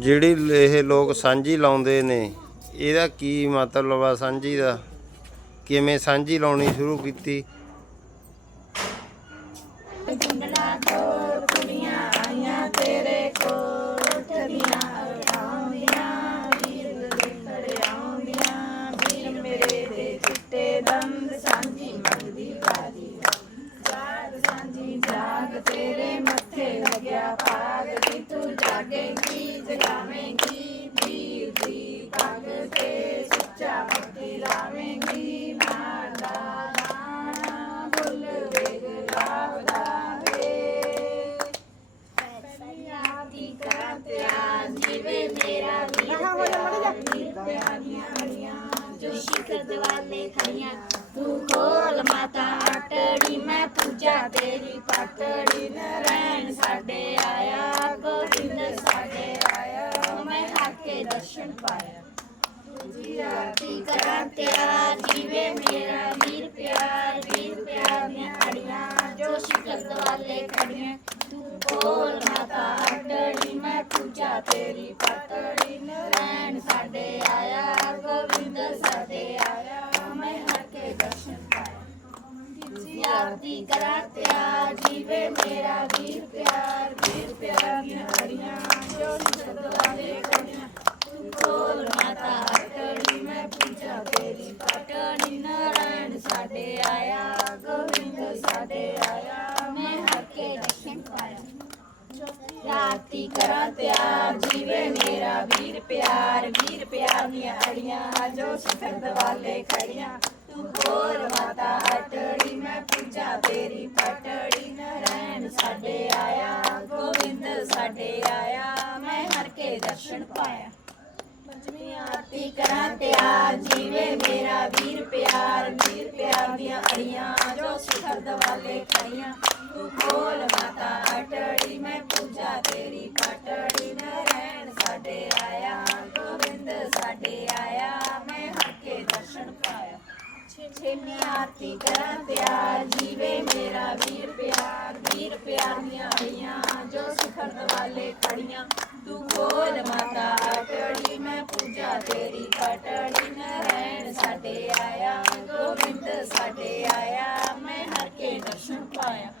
ਜਿਹੜੀ ਇਹ ਲੋਕ ਸਾਂਝੀ ਲਾਉਂਦੇ ਨੇ, ਇਹਦਾ ਕੀ ਮਤਲਬ ਆ ਸਾਂਝੀ ਦਾ? ਕਿਵੇਂ ਸਾਂਝੀ ਲਾਉਣੀ ਸ਼ੁਰੂ ਕੀਤੀ ਜੰਗਲਾਂ ਤੋਂ ਕੁੜੀਆਂ ਆਈਆਂ ਤੇਰੇ ਕੋਲ ਠਗੀਆਂ ਆਉਂਦੀਆਂ ਵੀਰ ਦੇ ਖੜੇ ਆਉਂਦੀਆਂ ਵੀਰ ਮੇਰੇ ਦੇ ਚਿੱਟੇ ਦੰਦ ਸਾਂਝੀ ਮੰਗਦੀ ਬਾਜੀ ਜਾਗ ਸਾਂਝੀ ਜਾਗ ਤੇਰੇ ਮੱਥੇ ਲੱਗਿਆ ਭਾਗ ਦੀ ਤੂੰ ਜਾਗੇਂਗੀ ਜਗਾਵੇਂਗੀ ਵੀਰ ਦੀ ਪੱਗ ਤੇ ਸੁੱਚਾ ਮੋਤੀ ਲਾਵੇਂਗੀ ਮਾਰਦਾ ਦਾਣਾ ਬੁੱਲ ਵੇਗ ਲਾਵਦਾ ਵੇ ਦੀ ਕਰਾਤਿਆ ਜੀਵੇ ਮੇਰਾ ਵੀਰ ਪਿਆਰੀਆਂ ਅੜੀਆਂ ਜੋ ਸ਼ਿਖਰ ਦਵਾਲੇ ਖੜੀਆਂ ਤੂੰ ਖੋਲ ਮਾਤਾ ਅਟੜੀ ਮੈਂ ਪੂਜਾ ਤੇਰੀ ਪਟੜੀ ਨਰੈਣ ਸਾਡੇ ਆਇਆ ਗੋਬਿੰਦ ਸਾਡੇ ਆਇਆ ਮੈਂ ਹਾਕੇ ਦਰਸ਼ਨ ਪਾਇਆ ਤੁਝੀ ਆਰਤੀ ਕਰਾਂ ਤੇਰਾ ਜੀਵੇ ਮੇਰਾ ਵੀਰ ਪਿਆਰ ਵੀਰ ਪਿਆਰ ਦੀਆਂ ਅੜੀਆਂ ਜੋ ਸ਼ਿਖਰ ਦਵਾਲੇ ਖੜੀਆਂ ਤੂੰ ਕੋਲ ਮਾਤਾ ਅਟੜੀ ਮੈਂ ਪੂਜਾ ਤੇਰੀ ਪਟੜੀ ਨਰੈਣ ਸਾਡੇ ਆਇਆ ਗੋਬਿੰਦ ਸਾਡੇ ਆਇਆ ਮੈਂ ਹਰ ਕੇ ਦਰਸ਼ਨ ਪਾਇਆ ਤੁਝੀ ਆਰਤੀ ਕਰਾਂ ਤੇਰਾ ਜੀਵੇ ਮੇਰਾ ਵੀਰ ਪਿਆਰ ਵੀਰ ਪਿਆਰ ਦੀਆਂ ਅੜੀਆਂ ਜੋ ਸ਼ਿਖਰ ਦਵਾਲੇ ਖੜੀਆਂ ਤੂੰ ਕੋਲ ਮਾਤਾ ਅਟੜੀ ਮੈਂ ਪੂਜਾ ਤੇਰੀ ਪਟੜੀ ਨਰੈਣ ਸਾਡੇ ਆਇਆ, ਗੋਬਿੰਦ ਸਾਡੇ ਆਇਆ। ਮੈਂ ਹਰ ਦਰਸ਼ਨ ਪਾਇਆ। ਰਾਤੀ ਕਰਾਂ ਤਿਆਰ, ਜੀਵੇ ਮੇਰਾ ਵੀਰ ਪਿਆਰ ਵੀਰ ਪਿਆਰ ਦੀਆਂ ਅੜੀਆਂ ਜੋ ਸਿਖਰ ਦਵਾਲੇ ਖੜੀਆਂ ਤੂੰ ਕੋਲ ਮਾਤਾ ਅਟੜੀ, ਮੈਂ ਪੂਜਾ ਤੇਰੀ, ਪਟੜੀ ਨਰੈਣ ਸਾਡੇ ਆਇਆ, ਗੋਬਿੰਦ ਸਾਡੇ ਆਇਆ, ਮੈਂ ਹਰ ਕੇ ਦਰਸ਼ਨ ਪਾਇਆ। ਪੰਜਵੀਂ ਆਰਤੀ ਕਰਾਂ ਤਿਆਰ ਜੀਵੇ ਮੇਰਾ ਵੀਰ ਪਿਆਰ ਵੀਰ ਪਿਆਰ ਦੀਆਂ ਅੜੀਆਂ, ਜੋ ਸਿਖਰ ਦਵਾਲੇ ਖੜੀਆਂ। ਤੂੰ ਕੋਲ ਮਾਤਾ ਅਟੜੀ, ਮੈਂ ਪੂਜਾ ਤੇਰੀ, ਪਟੜੀ ਨਰੈਣ ਸਾਡੇ ਆਇਆ, ਗੋਬਿੰਦ ਸਾਡੇ ਆਇਆ ਮੈਂ ਹਰ ਕੇ ਦਰਸ਼ਨ ਪਾਇਆ ਛੇਵੀਂ ਆਰਤੀ ਕਰਾਂ ਤਿਆਰ ਜੀਵੇ ਮੇਰਾ ਵੀਰ ਪਿਆਰ ਵੀਰ ਪਿਆਰ ਦੀਆਂ ਆਈਆਂ ਜੋ ਸਿਖਰ ਦਵਾਲੇ ਖੜੀਆਂ ਤੂੰ ਕੋਲ ਮਾਤਾ ਅਟੜੀ ਮੈਂ ਪੂਜਾ ਤੇਰੀ ਪਟੜੀ ਨਰੈਣ ਸਾਡੇ ਆਇਆ ਗੋਬਿੰਦ ਸਾਡੇ ਆਇਆ ਮੈਂ ਹਰ ਕੇ ਦਰਸ਼ਨ ਪਾਇਆ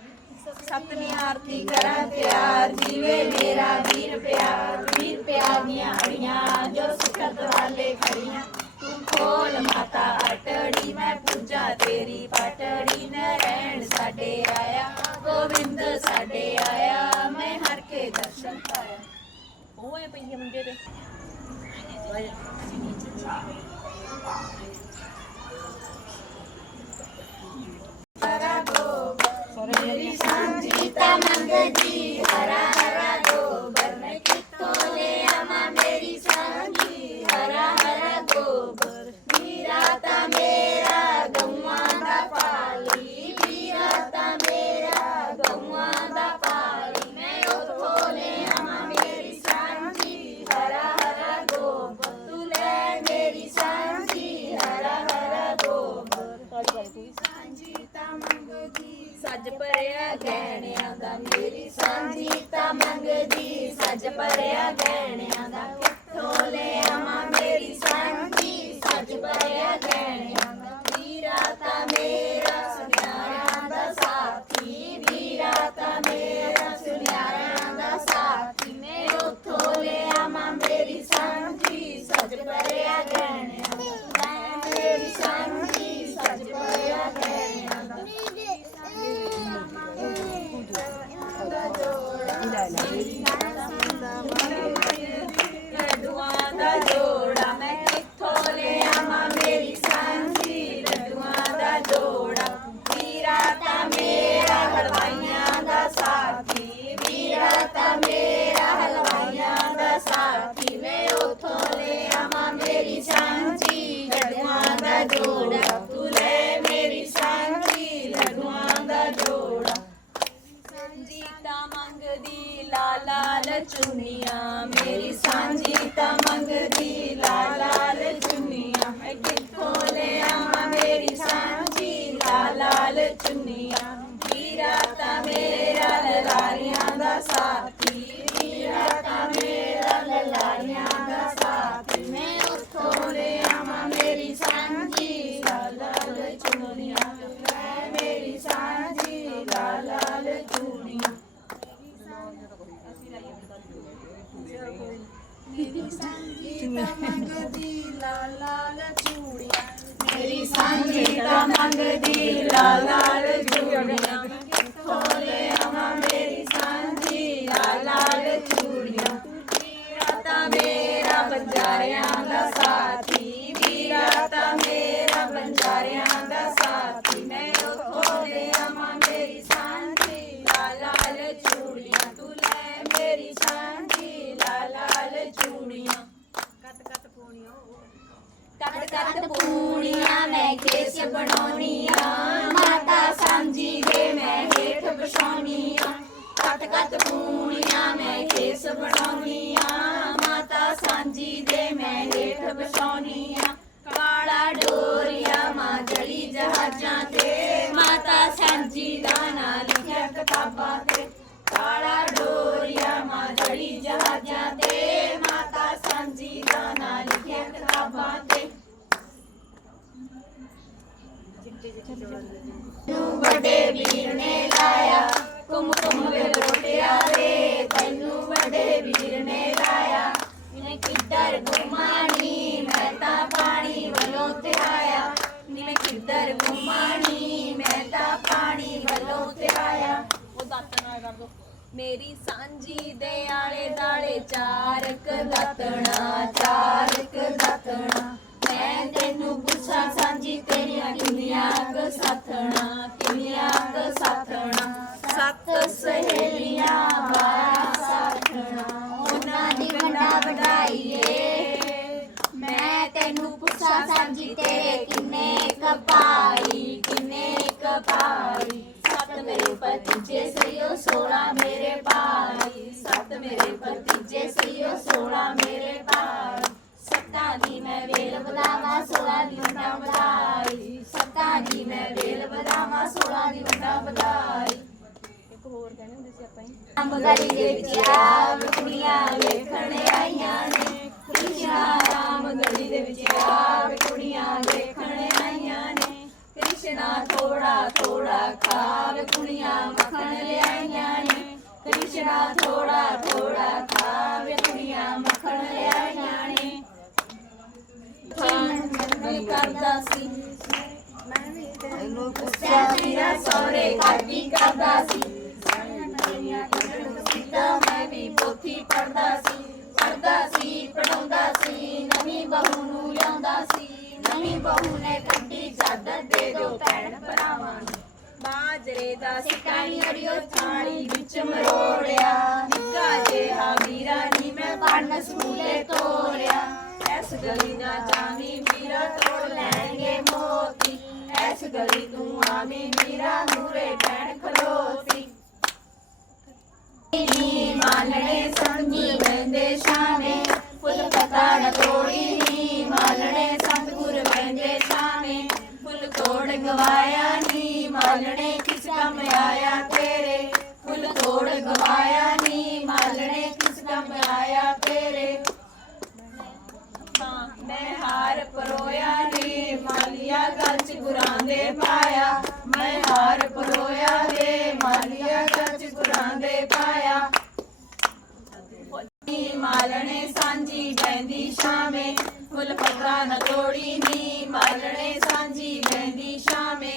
ਸਤਵੀਂ ਆਰਤੀ ਕਰਾਂ ਤਿਆਰ ਜੀਵੇ ਮੇਰਾ ਵੀਰ ਪਿਆਰ ਵੀਰ ਪਿਆਰ ਦੀਆਂ ਅੜੀਆਂ ਜੋ ਸਿਖਰ ਦਵਾਲੇ ਖੜੀਆਂ ਤੂੰ ਖੋਲ ਮਾਤਾ ਅਟੜੀ ਮੈਂ ਪੂਜਾ ਤੇਰੀ ਪਟੜੀ ਨਰੈਣ ਸਾਡੇ ਆਇਆ ਗੋਬਿੰਦ ਸਾਡੇ ਆਇਆ ਮੈਂ ਹਰ ਕੇ ਦਰਸ਼ਨ ਪਾਇਆ ਉਹ ਐ ਪਈ ਆ ਮੁੰਡੇ ਤੇ ਮੇਰੀ ਸਾਂਝੀ ਤਾਂ ਮੰਗਦੀ ਹਰਾ ਬੰਜਾਰਿਆਂ ਦਾ ਸਾਥੀ ਵੀਰਾ ਤਾਂ ਮੇਰਾ ਬੰਜਾਰਿਆਂ ਦਾ ਸਾਥੀ। ਮੈਂ ਉੱਥੋਂ ਲੈ ਆਵਾਂ, ਮੇਰੀ ਸਾਂਝੀ। ਲਾਲ ਚੂੜੀਆਂ ਤੂੰ ਲੈ, ਮੇਰੀ ਸਾਂਝੀ। ਲਾਲ ਚੂੜੀਆਂ। ਕੱਟ ਕੱਟ ਪੂਣੀਆਂ ਮੈਂ ਕੇਸ ਬਣਾਉਣੀਆਂ। ਮਾਤਾ ਸਾਂਝੀ ਦੇ ਮੈਂ ਹੇਠ ਬਿਛਾਉਣੀਆਂ ਕੱਟ ਕੱਟ ਪੂਣੀਆਂ ਮੈਂ ਕੇਸ ਬਣਾਉਣੀਆਂ। ਸਾਂਝੀ ਦੇ ਮੈਂ ਹੇਠ ਬਿਛਾਉਣੀਆਂ ਕਾਲਾ ਡੋਰੀਆਂ, ਮਾਂ ਜਲੀ ਜਹਾਜ਼ਾਂ ਤੇ, ਮਾਤਾ ਸਾਂਝੀ ਦਾ ਨਾਂ ਲਿਖਿਆ ਕਿਤਾਬਾਂ ਤੇ ਕਾਲਾ ਡੋਰੀਆਂ ਮਾਂ ਜਲੀ ਜਹਾਜ਼ਾਂ ਤੇ ਮਾਤਾ ਸਾਂਝੀ ਦਾ ਨਾਂ ਲਿਖਿਆ ਕਿਤਾਬਾਂ ਤੇ ਤੈਨੂੰ ਵੱਡੇ ਵੀਰ ਨੇ ਲਾਇਆ ਕੁਮ ਕੁਮ ਵੇ ਲੋਟਿਆ ਰੇ ਤੈਨੂੰ ਵੱਡੇ ਵੀਰ ਨੇ ਲਾਇਆ ਨੇ ਕਿੱਧਰ ਘੁਮਾਣੀ ਮੈਂ ਤਾਂ ਪਾਣੀ ਵੱਲੋਂ ਤੇ ਆਇਆ ਨੇ ਕਿੱਧਰ ਘੁਮਾਣੀ ਮੈਂ ਤਾਂ ਪਾਣੀ ਵੱਲੋਂ ਤੇ ਆਇਆ ਉਹ ਦਾਤਣ ਨਾਲ ਕਰ ਦੋ ਮੇਰੀ ਸਾਂਝੀ ਦੇ ਆਲੇ ਦਾਲੇ ਚਾਰਕ ਦਾਤਣਾ ਚਾਰਕ ਦਾਤਣਾ ਮੈਂ ਤੈਨੂੰ ਪੁੱਛਾਂ ਸਾਂਝੀ ਤੇਰੀਆਂ ਕਿੰਨੀਆਂ ਕੁ ਸਾਥਣਾ ਕਿੰਨੀਆਂ ਕੁ ਸਾਥਣਾ, ਸੱਤ ਸਹੇਲੀਆਂ, ਬਾਰਾਂ ਸਾਥਣਾ। ਉਹਨਾਂ ਦੀ ਵੰਡਾ ਵਡਾਈਏ। ਮੈਂ ਤੈਨੂੰ ਪੁੱਛਾਂ, ਸਾਂਝੀ ਤੇਰੇ ਕਿੰਨੇ ਕਪਾਈ ਕਿੰਨੇ ਕਪਾਈ ਸੱਤ ਮੇਰੇ ਭਤੀਜੇ, ਸਈਓ 16 ਮੇਰੇ ਭਾਈ ਸੱਤ ਮੇਰੇ ਭਤੀਜੇ, ਸਈਓ 16 ਮੇਰੇ ਭਾਈ ਸੱਤਾਂ ਦੀ ਮੈਂ ਵੇਲ ਵਧਾਵਾਂ 16 ਦੀ ਵੰਡਾ ਵਧਾਈ। 16 ਦੀ ਵੰਡਾ ਵਧਾਈ। ਇੱਕ ਹੋਰ ਕਹਿੰਦੇ ਹੁੰਦੇ ਸੀ ਆਪਾਂ ਹੀ। ਅੰਬ ਗਲੀ ਦੇ ਵਿੱਚ ਆਵ ਕੁੜੀਆਂ ਵੇਖਣ ਆਈਆਂ ਨੇ। ਕ੍ਰਿਸ਼ਨਾ ਰਾਮ ਗਲੀ ਦੇ ਵਿੱਚ ਆਵ ਕੁੜੀਆਂ ਵੇਖਣ ਆਈਆਂ ਨੇ। ਕ੍ਰਿਸ਼ਨਾ ਥੋੜਾ ਥੋੜਾ ਖਾਵ ਕੁੜੀਆਂ ਮੱਖਣ ਲਿਆਈਆਂ ਨੇ। ਕ੍ਰਿਸ਼ਨਾ ਥੋੜਾ ਥੋੜਾ ਖਾਵ ਕੁੜੀਆਂ ਮੱਖਣ ਲਿਆਈਆਂ ਨੇ। ਮਨ ਕਰਦਾ ਸੀ ਪੁੱਛਿਆ ਮੇਰਾ ਸੋਰੇ ਕਾਟੀ ਕਰਦਾ ਸੀ। ਸਿੱਧਾ ਮੈਂ ਵੀ ਪੋਥੀ ਪੜਦਾ ਸੀ ਪੜਦਾ ਸੀ ਪੜਾਉਂਦਾ ਸੀ, ਨਵੀਂ ਬਹੂ ਨੂੰ ਲਿਆਉਂਦਾ ਸੀ। ਨਵੀਂ ਬਹੂ ਨੇ ਕੱਢੀ ਚਾਦਰ ਦੇ ਦੋ ਭੈਣ ਭਰਾਵਾਂ ਨੂੰ। ਬਾਜਰੇ ਦਾ ਸਿਕਾਣੀ ਅੜਿਓ ਥਾਲੀ ਵਿੱਚ ਮਰੋੜਿਆ। ਨਿੱਕਾ ਜਿਹਾ ਵੀਰਾ ਨੀ ਮੈਂ ਪੜਨ ਸਕੂਲੇ ਤੋਰਿਆ ਐਸ ਗਲੀ ਦਾ ਜਾਵੀ ਐਸ ਗਲੀ ਤੂੰ ਆਵੀਂ ਵੀਰਾ ਮੂਰੇ ਭੈਣ ਖਲੋਤੀ। ਨੀ ਮਾਲਣੇ ਸੰਗੀ ਵੰਦੇ ਸ਼ਾਮੇ ਫੁੱਲ ਪਤਾ ਤੋੜੀ ਨੀ ਮਾਲਣੇ ਸੰਤਗੁਰ ਵੰਦੇ ਸ਼ਾਮੇ ਫੁੱਲ ਤੋੜ ਗਵਾਇਆ ਨੀ ਮਾਲਣੇ, ਕਿਸ ਕੰਮ ਆਇਆ ਤੇਰੇ? ਫੁੱਲ ਤੋੜ ਗਵਾਇਆ ਨੀ ਮਾਲਣੇ, ਕਿਸ ਕੰਮ ਆਇਆ ਤੇਰੇ? ਮੈਂ ਹਾਰ ਪਰੋਇਆ ਨੀ ਗੁਰਾਂ ਦੇ ਪਾਇਆ, ਮੈਂ ਹਾਰ ਪਰੋਇਆ ਰੇ ਮਾਲਿਆ ਗਲ ਗੁਰਾਂ ਦੇ ਪਾਇਆ। ਨੀ ਮਾਲਣੇ ਸਾਂਝੀ ਬੈਂਦੀ ਸ਼ਾਮੇ, ਫੁੱਲ ਪੱਤਾ ਨ ਤੋੜੀ ਨੀ, ਮਾਲਣੇ ਸਾਂਝੀ ਬੈਂਦੀ ਸ਼ਾਮੇ,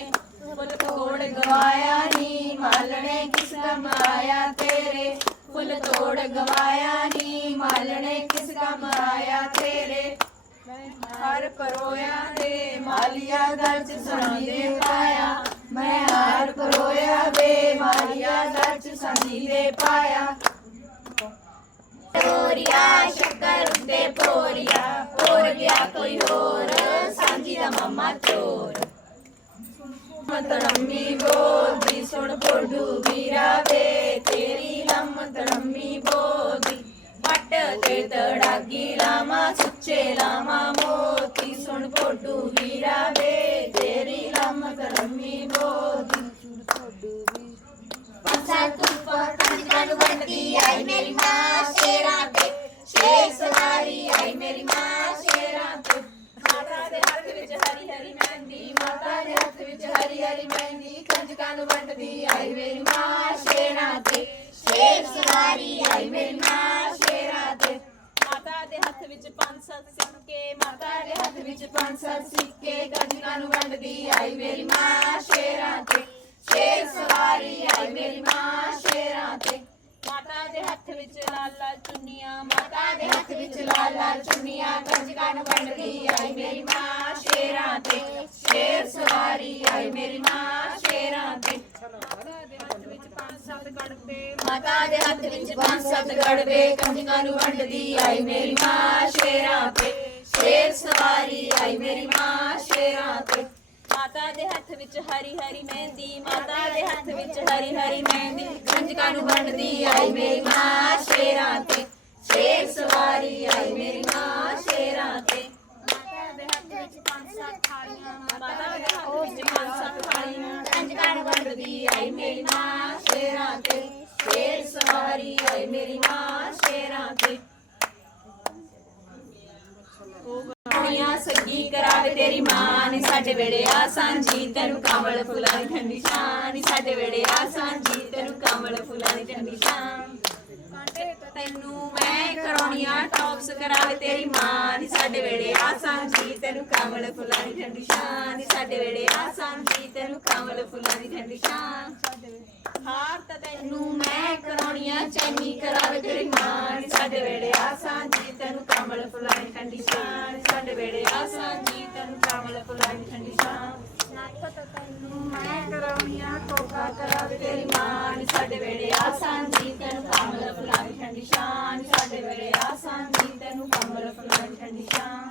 ਫੁੱਲ ਤੋੜ ਗਵਾਇਆ ਨੀ, ਮਾਲਣੇ ਕਿਸ ਕੰਮ ਆਇਆ ਤੇਰੇ? ਫੁੱਲ ਤੋੜ ਗਵਾਇਆ ਨੀ, ਮਾਲਣੇ ਕਿਸ ਕੰਮ ਆਇਆ ਤੇਰੇ? ਹਰ ਪਰੋਇਆ ਦੇ ਮਾਲੀਆ ਗਲ ਚ ਦੇ ਪਾਇਆ। ਮੈਂ ਹਰ ਪਰੋਇਆ ਦੇ ਮਾਲੀਆ ਚ ਸਾਂਝੀ ਦੇ ਪਾਇਆ। ਤੋਰੀਆ ਸ਼ੱਕਰ ਉੱਤੇ ਪੋਰੀਆ। ਹੋਰ ਗਿਆ ਕੋਈ ਹੋਰ? ਸਾਂਝੀ ਦਾ ਮਾਮਾ ਚੋਰ। ਮਤੜਮੀ ਬੋਦੀ ਸੁਣ ਪੋਡੂ ਵੀਰਾ ਵੇ। ਤੇਰੀ ਲੰਮ ਤੜਮੀ ਬੋਦੀ ਪੱਟ ਤੇ ਤੜਾਗੀ ਲਾਮਾ ਸੁੱਚੇ ਲਾਮਾ ਮੋਤੀ ਸੁਣ ਪੋਡੂ ਵੀਰਾ ਵੇ ਤੇਰੀ ਲੰਮ ਤੜਮੀ ਬੋਦੀ ਪੰਸਾ ਤੂੰ ਪਰ ਕੰਨ ਵੰਡਦੀ ਆਈ ਮੇਰੀ ਮਾਂ ਸ਼ੇਰਾਂ ਤੇ ਸ਼ੇਰ ਸਵਾਰੀ ਆਈ ਮੇਰੀ ਮਾਂ ਸ਼ੇਰਾਂ ਤੇ ਮਾਤਾ ਦੇ ਹੱਥ ਵਿੱਚ ਹਰੀ ਹਰੀ ਮਹਿੰਦੀ ਮਾਤਾ ਦੇ ਹੱਥ ਵਿੱਚ ਹਰੀ ਹਰੀ ਮਹਿੰਦੀ ਕੰਜਕਾਂ ਨੂੰ ਵੰਡਦੀ ਆਈ ਮੇਰੀ ਮਾਂ ਸ਼ੇਰਾਂ ਤੇ ਸ਼ੇਰ ਸਵਾਰੀ ਆਈ ਮੇਰੀ ਮਾਂ ਸ਼ੇਰਾਂ ਤੇ ਮਾਤਾ ਦੇ ਹੱਥ ਵਿੱਚ ਪੰਜ ਸੱਤ ਸਿੱਕੇ, ਮਾਤਾ ਦੇ ਹੱਥ ਵਿੱਚ ਪੰਜ ਸੱਤ ਸਿੱਕੇ, ਕੰਜਕਾਂ ਨੂੰ ਵੰਡਦੀ ਆਈ ਮੇਰੀ ਮਾਂ ਸ਼ੇਰਾਂ ਤੇ ਸ਼ੇਰ ਸਵਾਰੀ ਆਈ ਮੇਰੀ ਮਾਂ ਸ਼ੇਰਾਂ ਤੇ ਮਾਤਾ ਦੇ ਹੱਥ ਵਿੱਚ ਲਾਲ ਲਾਲ ਚੁੰਨੀਆਂ ਮਾਤਾ ਦੇ ਹੱਥ ਵਿੱਚ ਲਾਲ ਲਾਲ ਚੁੰਨੀਆਂ ਕੰਜਕਾਂ ਨੂੰ ਵੰਡਦੀ ਆਈ ਮੇਰੀ ਮਾਂ ਸ਼ੇਰਾਂ ਤੇ ਸ਼ੇਰ ਸਵਾਰੀ ਆਈ ਮੇਰੀ ਮਾਂ ਸ਼ੇਰਾਂ ਤੇ ਮਾਤਾ ਦੇ ਹੱਥ ਵਿੱਚ ਪੰਜ ਸੱਤ ਗੜਬੇ ਮਾਤਾ ਦੇ ਹੱਥ ਵਿੱਚ ਪੰਜ ਸੱਤ ਗੜਬੇ ਕੰਜਕਾਂ ਨੂੰ ਵੰਡਦੀ ਆਈ ਮੇਰੀ ਮਾਂ ਸ਼ੇਰਾਂ ਤੇ। ਸ਼ੇਰ ਸਵਾਰੀ ਆਈ ਮੇਰੀ ਮਾਂ ਸ਼ੇਰਾਂ ਤੇ। ਮਾਤਾ ਦੇ ਹੱਥ ਵਿੱਚ ਹਰੀ ਹਰੀ ਮਹਿੰਦੀ, ਮਾਤਾ ਦੇ ਹੱਥ ਵਿੱਚ ਹਰੀ ਹਰੀ ਮਹਿੰਦੀ, ਕੰਜਕਾਂ ਨੂੰ ਵੰਡਦੀ ਆਈ ਮੇਰੀ ਮਾਂ ਸ਼ੇਰਾਂ ਤੇ। ਸ਼ੇਰ ਸਵਾਰੀ ਆਈ ਮੇਰੀ ਮਾਂ ਸ਼ੇਰਾਂ ਤੇ। ਮਾਤਾ ਦੇ ਹੱਥ ਵਿੱਚ ਪੰਜ ਸੱਤ ਥਾਲੀਆਂ, ਮਾਤਾ ਦੇ ਹੱਥ ਵਿੱਚ ਪੰਜ ਸੱਤ ਥਾਲੀਆਂ, ਕੰਜਕਾਂ ਨੂੰ ਵੰਡਦੀ ਆਈ ਮੇਰੀ ਮਾਂ ਸਵਾਰੀ ਆਈ ਮੇਰੀ ਮਾਂ ਸ਼ੇਰਾਂ ਤੇ। ਕੁੜੀਆਂ ਸੱਗੀ ਕਰਾਵੇ ਤੇਰੀ ਮਾਂ ਨੀ ਸਾਡੇ ਵੇੜੇ ਆ ਸਾਂਝੀ, ਤੈਨੂੰ ਕਮਲ ਫੁੱਲਾਂ ਦੀ ਠੰਡੀ ਛਾਂ। ਸਾਡੇ ਵੇੜੇ ਆ ਸਾਂਝੀ, ਤੈਨੂੰ ਕਮਲ ਫੁੱਲਾਂ ਦੀ ਠੰਡੀ ਛਾਂ। ਤੈਨੂੰ ਮੈਂ ਕਰਾਉਣੀਆਂ ਟੌਪਸ ਕਰਾਵੇ ਤੇਰੀ ਮਾਂ ਨੀ ਸਾਡੇ ਵੇੜੇ ਆ ਸਾਂਝੀ ਤੈਨੂੰ ਕਮਲ ਫੁੱਲਾਂ ਦੀ ਠੰਡੀ ਛਾਂ ਨੀ ਸਾਡੇ ਵੇੜੇ ਆ ਸਾਂਝੀ ਤੈਨੂੰ ਕਮਲ ਫੁੱਲਾਂ ਦੀ ਠੰਡੀ ਛਾਂ। ਹਾਰ ਤਾਂ ਤੈਨੂੰ ਮੈਂ ਕਰਾਉਣੀਆਂ, ਚੈਨੀ ਕਰਾਵੇ ਤੇਰੀ ਮਾਂ ਨੀ ਸਾਡੇ ਵੇਲੇ ਆਸਾਂ ਜੀ ਤੈਨੂੰ ਕਮਲ ਫੁੱਲਾਂ ਦੀ ਠੰਡੀ ਸ਼ਾਨ ਸਾਡੇ ਵੇਲੇ, ਆ ਸਾਂਝੀ ਤੈਨੂੰ ਕਮਲ ਫੁੱਲਾਂ ਦੀ ਠੰਡੀ ਸ਼ਾਨ ਮੈਂ ਕਰਾਉਣੀਆਂ ਟੋਕਾ ਕਰਾਵੇ ਤੇਰੀ ਮਾਂ। ਸਾਡੇ ਵੇੜੇ ਆ ਸਾਂਝੀ, ਤੈਨੂੰ ਕਮਲ ਫੁੱਲਾਂ ਠੰਡੀ ਸ਼ਾਨ ਸਾਡੇ ਵੇੜੇ ਆ ਜੀ ਤੈਨੂੰ ਕਮਲ ਫੁੱਲਾਂ ਠੰਡੀ ਸ਼ਾਨ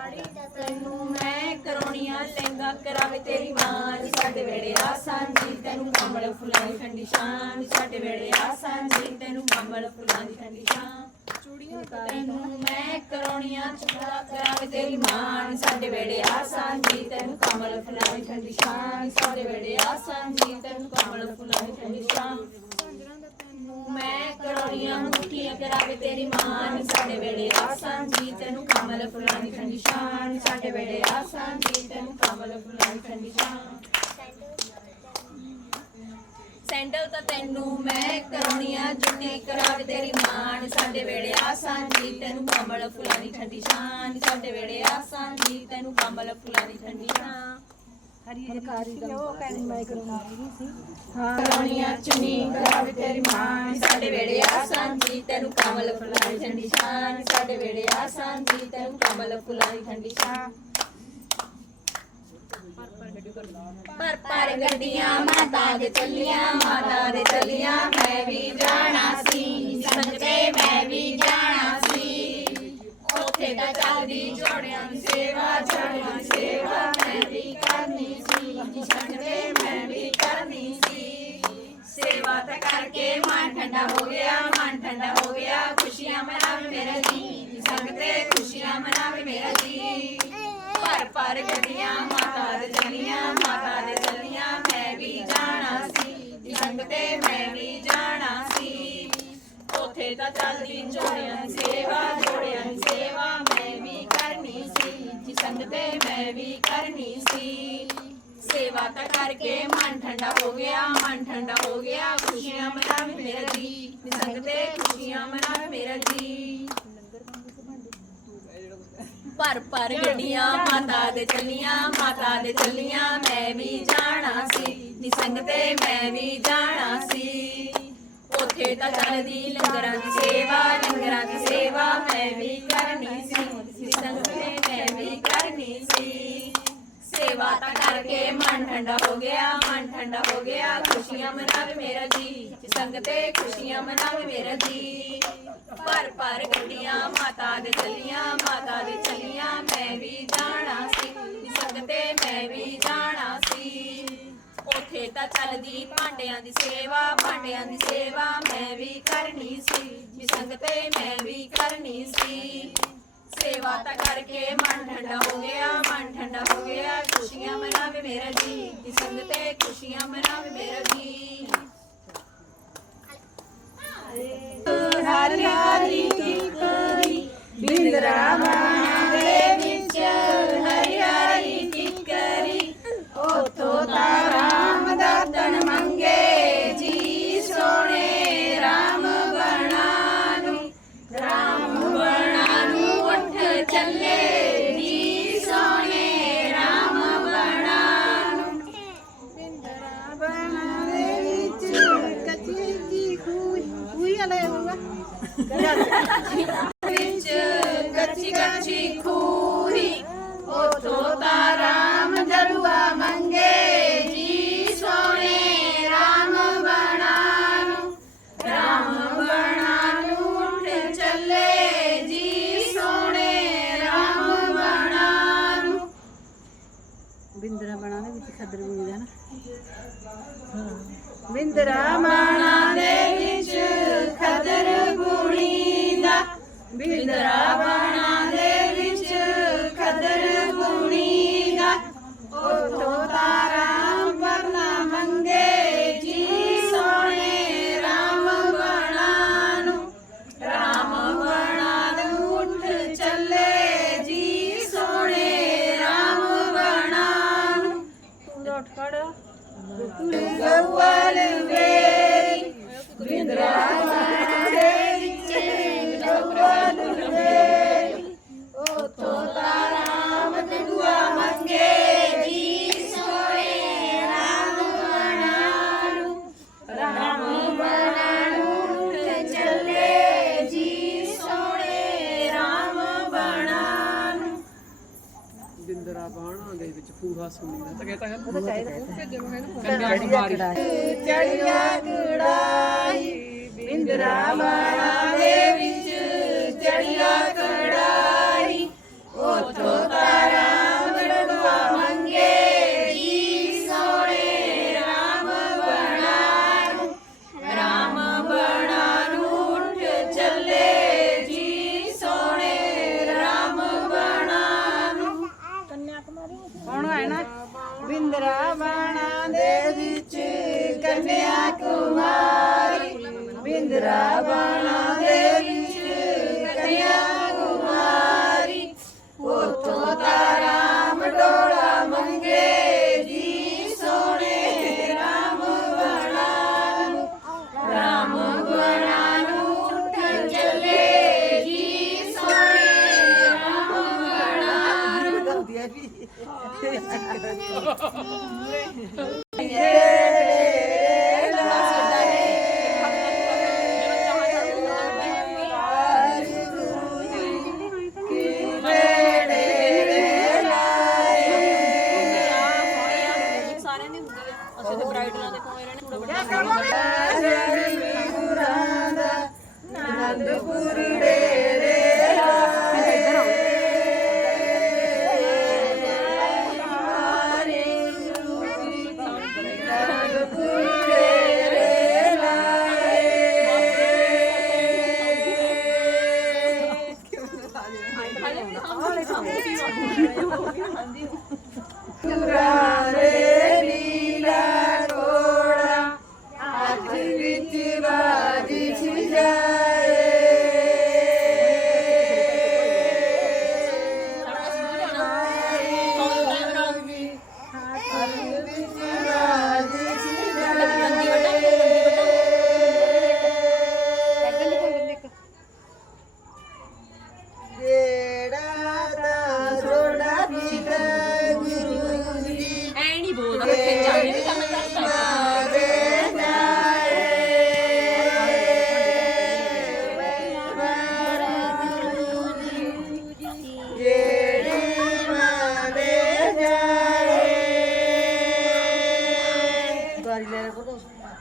ਸਾੜੀ ਤੈਨੂੰ ਮੈਂ ਕਰਾਉਣੀਆਂ ਲਹਿੰਗਾ ਕਰਾਵੇ ਤੇਰੀ ਮਾਂ ਨੀ ਸਾਡੇ ਵੇੜੇ ਆ ਸਾਂਝੀ ਤੈਨੂੰ ਕਮਲ ਫੁੱਲਾਂ ਦੀ ਠੰਡੀ ਛਾਂ ਨੀ ਸਾਡੇ ਵੇੜੇ ਆ ਸਾਂਝੀ ਤੈਨੂੰ ਕਮਲ ਫੁੱਲਾਂ ਦੀ ਠੰਡੀ ਛਾਂ ਚੂੜੀਆਂ ਤੈਨੂੰ ਮੈਂ ਕਰਾਉਣੀਆਂ ਚੂੜਾ ਕਰਾਵੇ ਤੇਰੀ ਮਾਂ ਸਾਡੇ ਵੇੜੇ ਆ ਸਾਂਝੀ ਤੈਨੂੰ ਕਮਲ ਫੁੱਲਾਂ ਦੀ ਠੰਡੀ ਛਾਂ ਨੀ ਸਾਡੇ ਵੇੜੇ ਆ ਸਾਂਝੀ ਤੈਨੂੰ ਕਮਲ ਫੁੱਲਾਂ ਦੀ ਠੰਡੀ ਛਾਂ ਤੈਨੂੰ ਮੈਂ ਕਰਾਉਣੀਆਂ ਮੁੱਠੀਆਂ ਕਰਾਵੇ ਤੇਰੀ ਮਾਂ ਸਾਡੇ ਵੇੜੇ ਆ ਸਾਂਝੀ ਤੈਨੂੰ ਕਮਲ ਫੁੱਲਾਂ ਦੀ ਠੰਡੀ ਛਾਂ ਸਾਡੇ ਵੇੜੇ ਆ ਸਾਂਝੀ ਤੈਨੂੰ ਕਮਲ ਫੁੱਲਾਂ ਦੀ ਠੰਡੀ ਛਾਂ ਸੈਂਡਲ ਤਾਂ ਤੈਨੂੰ ਮੈਂ ਕਰਾਉਣੀਆਂ ਜੁੱਤੀ ਕਰਾਵੇ ਤੇਰੀ ਮਾਂ ਸਾਡੇ ਵੇੜੇ ਆ ਜੀ, ਤੈਨੂੰ ਕਮਲ ਫੁੱਲਾਂ ਦੀ ਠੰਡੀ ਛਾਂ ਸਾਡੇ ਵੇੜੇ ਆ ਜੀ, ਤੈਨੂੰ ਕਮਲ ਫੁੱਲਾਂ ਦੀ ਠੰਡੀ ਚੁੰਨੀ ਤੇਰੀ ਮਾਂ। ਸਾਡੇ ਵੇੜੇ ਤੈਨੂੰ ਕਮਲ ਠੰਡੀ ਸਾਡੇ ਵੇੜੇ ਤੈਨੂੰ ਕਮਲ ਠੰਡੀ ਪਰ ਪਰ ਗੱਡੀਆਂ ਮਾਤਾ ਦੇ ਚੱਲੀਆਂ ਮਾਤਾ ਦੇ ਚੱਲੀਆਂ ਮੈਂ ਵੀ ਜਾਣਾ ਸੀ। ਸੰਗ ਤੇ ਮੈਂ ਵੀ ਜਾਣਾ ਸੀ। ਉੱਥੇ ਚੱਲਦੀ ਜੋੜਿਆਂ ਦੀ ਸੇਵਾ ਜੋੜਿਆਂ ਦੀ ਸੇਵਾ, ਮੈਂ ਵੀ ਕਰਨੀ ਸੀ। ਜੀ ਸੰਗ ਮੈਂ ਵੀ ਕਰਨੀ ਸੀ। ਸੇਵਾ ਤਾਂ ਕਰਕੇ ਮਨ ਠੰਡਾ ਹੋ ਗਿਆ, ਮਨ ਠੰਡਾ ਹੋ ਗਿਆ। ਖੁਸ਼ੀਆਂ ਮਨਾਵੇ ਮੇਰਾ ਜੀ ਜੀ ਖੁਸ਼ੀਆਂ ਮਨਾਵੇ ਮੇਰਾ ਜੀ। ਪਰ ਪਰ ਗੱਡੀਆਂ, ਮਾਤਾ ਦੇ ਚੱਲੀਆਂ, ਮਾਤਾ ਦੇ ਚੱਲੀਆਂ, ਮੈਂ ਵੀ ਜਾਣਾ ਸੀ। ਜੀ ਸੰਗ ਤੇ ਮੈਂ ਵੀ ਜਾਣਾ ਸੀ। ਉੱਥੇ ਤਾਂ ਚੱਲਦੀ ਜੋੜਿਆਂ ਸੇਵਾ, ਜੋੜਿਆਂ ਦੀ ਸੀ ਸੰਗ ਤੇ ਮੈਂ ਵੀ ਕਰਨੀ ਸੀ। ਸੇਵਾ ਤਾਂ ਕਰਕੇ ਮਨ ਠੰਡਾ ਹੋ ਗਿਆ, ਮਨ ਠੰਡਾ ਹੋ ਗਿਆ, ਖੁਸ਼ੀਆਂ ਮਨਾਵੇ ਮੇਰਾ ਜੀ। ਜੀ ਖੁਸ਼ੀਆਂ ਮਨਾਵੇ ਮੇਰਾ ਜੀ। ਪਰ ਪਰ ਗੱਡੀਆਂ, ਮਾਤਾ ਦੇ ਚੱਲੀਆਂ, ਮਾਤਾ ਦੇ ਚੱਲੀਆਂ, ਮੈਂ ਵੀ ਜਾਣਾ ਸੀ। ਨੀ ਸੰਗ ਤੇ ਮੈਂ ਵੀ ਜਾਣਾ ਸੀ। ਉੱਥੇ ਤਾਂ ਚੱਲਦੀ ਲੰਗਰਾਂ ਦੀ ਸੇਵਾ, ਲੰਗਰਾਂ ਦੀ ਸੇਵਾ ਮੈਂ ਵੀ ਕਰਨੀ ਸੀ। ਨੀ ਸੰਗ ਕਰਨੀ ਸੇਵਾ ਤਾਂ ਕਰਕੇ ਮਨ ਠੰਡਾ ਹੋ ਗਿਆ, ਮਨ ਠੰਡਾ ਹੋ ਗਿਆ। ਖੁਸ਼ੀਆਂ ਮਨਾਵੇ ਮੇਰਾ ਜੀ ਸੰਗ ਖੁਸ਼ੀਆਂ ਮਨਾਵੇ ਮੇਰਾ ਜੀ। ਪਰ ਪਰ ਗੱਡੀਆਂ, ਮਾਤਾ ਦੇ ਚੱਲੀਆਂ, ਮਾਤਾ ਦੇ ਚੱਲੀਆਂ, ਮੈਂ ਵੀ ਜਾਣਾ ਸੀ। ਸੰਗ ਮੈਂ ਵੀ ਜਾਣਾ ਸੀ। ਉੱਥੇ ਤਾਂ ਚੱਲਦੀ ਭਾਂਡਿਆਂ ਦੀ ਸੇਵਾ, ਭਾਂਡਿਆਂ ਦੀ ਸੇਵਾ ਮੈਂ ਵੀ ਕਰਨੀ ਸੀ। ਜੀ ਤੇ ਮੈਂ ਵੀ ਕਰਨੀ ਸੀ। ਸੇਵਾ ਤਾਂ ਕਰਕੇ ਮਨ ਠੰਡਾ ਹੋ ਗਿਆ ਮਨ ਠੰਡਾ ਹੋ ਗਿਆ ਖੁਸ਼ੀਆਂ ਮਨਾਵੇ ਮੇਰਾ ਜੀ ਜੀ ਸੰਗ ਤੇ ਖੁਸ਼ੀਆਂ ਮਨਾਵੇ ਮੇਰਾ ਜੀ ਹਰੀ ਹਰੀ ਕਿਕਰੀ ਬਿੰਦਰਾ ਮਾਂ ਦੇ ਬਿੰਦਰਾ ਬਾਣਾ ਦੇ ਵਿੱਚ ਖਦਰ ਬੁਣੀ ਦਾ ਬਿੰਦਰਾ ਵਿੱਚ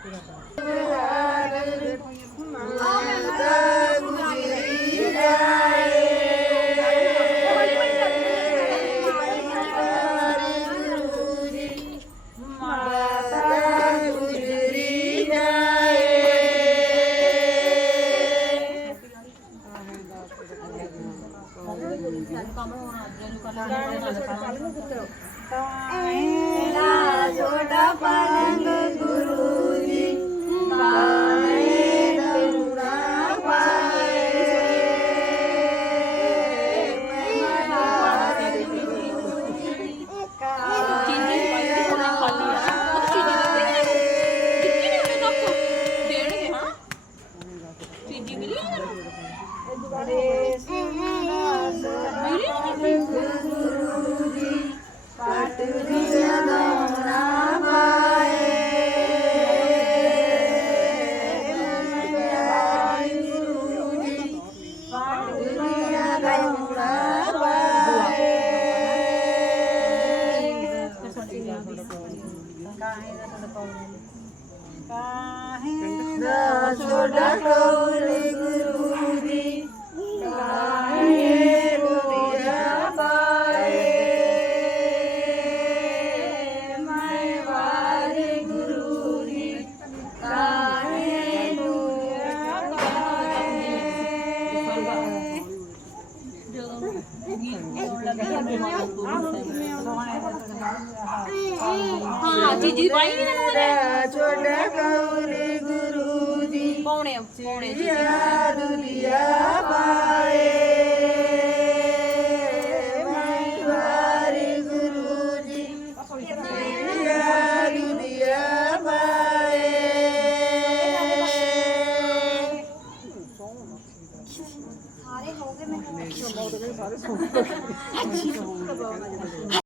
ありが。8